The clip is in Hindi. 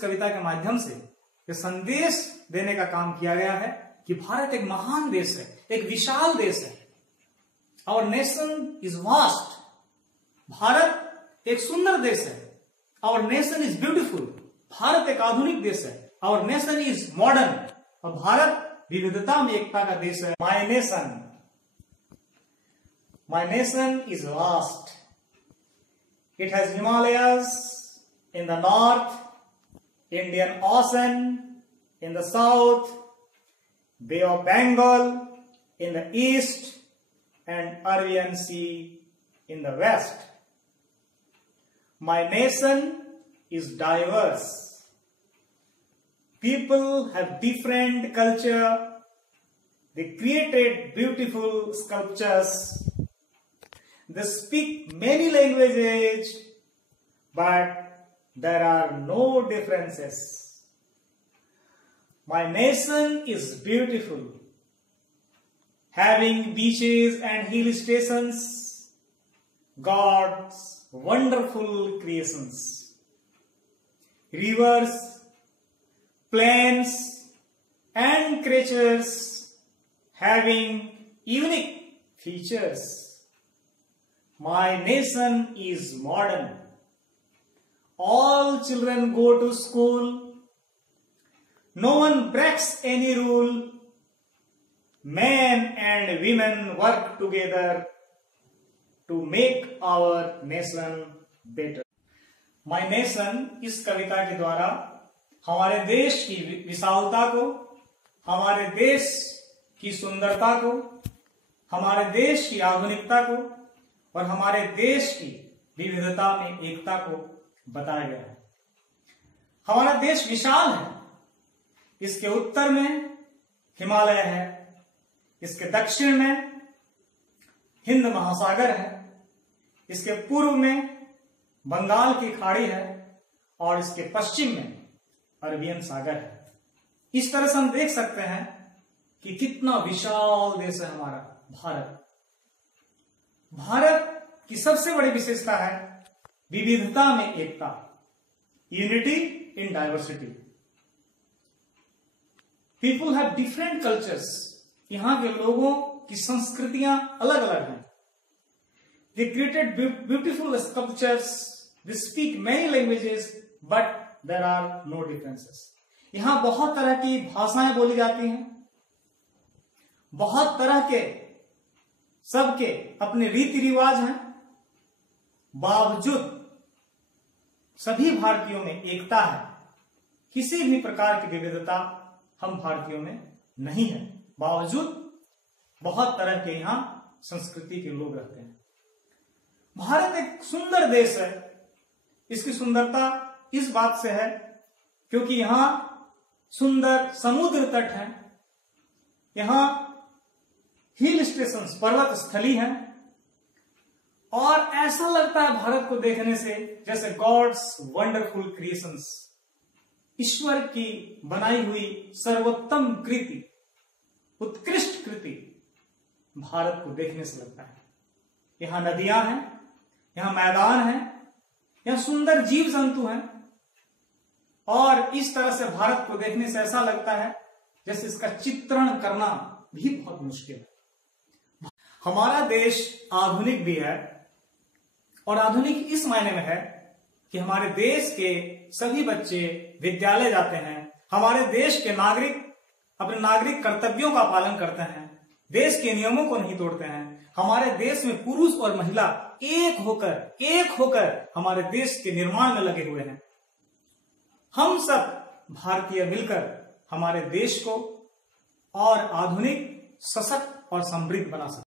इस कविता के माध्यम से ये संदेश देने का काम किया गया है कि भारत एक महान देश है, एक विशाल देश है। Our nation is vast. Bharat एक सुंदर देश है। Our nation is beautiful. Bharat एक आधुनिक देश है। Our nation is modern. और भारत विविधता में एकता का देश है। My nation is vast. It has Himalayas in the north, Indian Ocean in the south, Bay of Bengal in the east, and Arabian Sea in the west. My nation is diverse. People have different culture. They created beautiful sculptures. They speak many languages, but there are no differences. My nation is beautiful, having beaches and hill stations, God's wonderful creations. Rivers, plains, and creatures having unique features. My nation is modern. All children go to school. No one breaks any rule. Men and women work together to make our nation better. My nation इस कविता के द्वारा हमारे देश की विशालता को, हमारे देश की सुंदरता को, हमारे देश की आधुनिकता को और हमारे देश की विविधता में एकता को बताया गया है। हमारा देश विशाल है। इसके उत्तर में हिमालय है, इसके दक्षिण में हिंद महासागर है, इसके पूर्व में बंगाल की खाड़ी है और इसके पश्चिम में अरबियन सागर है। इस तरह से हम देख सकते हैं कि कितना विशाल देश है हमारा भारत। भारत की सबसे बड़ी विशेषता है विविधता में एकता, unity in diversity. People have different cultures. यहां के लोगों की संस्कृतियां अलग अलग हैं। They created beautiful sculptures, they speak many languages, but there are no differences. यहां बहुत तरह की भाषाएं बोली जाती हैं, बहुत तरह के सबके अपने रीति रिवाज हैं, बावजूद सभी भारतीयों में एकता है। किसी भी प्रकार की विविधता हम भारतीयों में नहीं है, बावजूद बहुत तरह के यहां संस्कृति के लोग रहते हैं। भारत एक सुंदर देश है। इसकी सुंदरता इस बात से है क्योंकि यहां सुंदर समुद्र तट है, यहां हिल स्टेशन पर्वत स्थली है और ऐसा लगता है भारत को देखने से जैसे गॉड्स वंडरफुल क्रिएशंस, ईश्वर की बनाई हुई सर्वोत्तम कृति, उत्कृष्ट कृति भारत को देखने से लगता है। यहां नदियां हैं, यहां मैदान है, यहां सुंदर जीव जंतु हैं और इस तरह से भारत को देखने से ऐसा लगता है जैसे इसका चित्रण करना भी बहुत मुश्किल है। हमारा देश आधुनिक भी है और आधुनिक इस मायने में है कि हमारे देश के सभी बच्चे विद्यालय जाते हैं। हमारे देश के नागरिक अपने नागरिक कर्तव्यों का पालन करते हैं, देश के नियमों को नहीं तोड़ते हैं। हमारे देश में पुरुष और महिला एक होकर हमारे देश के निर्माण में लगे हुए हैं। हम सब भारतीय मिलकर हमारे देश को और आधुनिक, सशक्त और समृद्ध बना सकते हैं।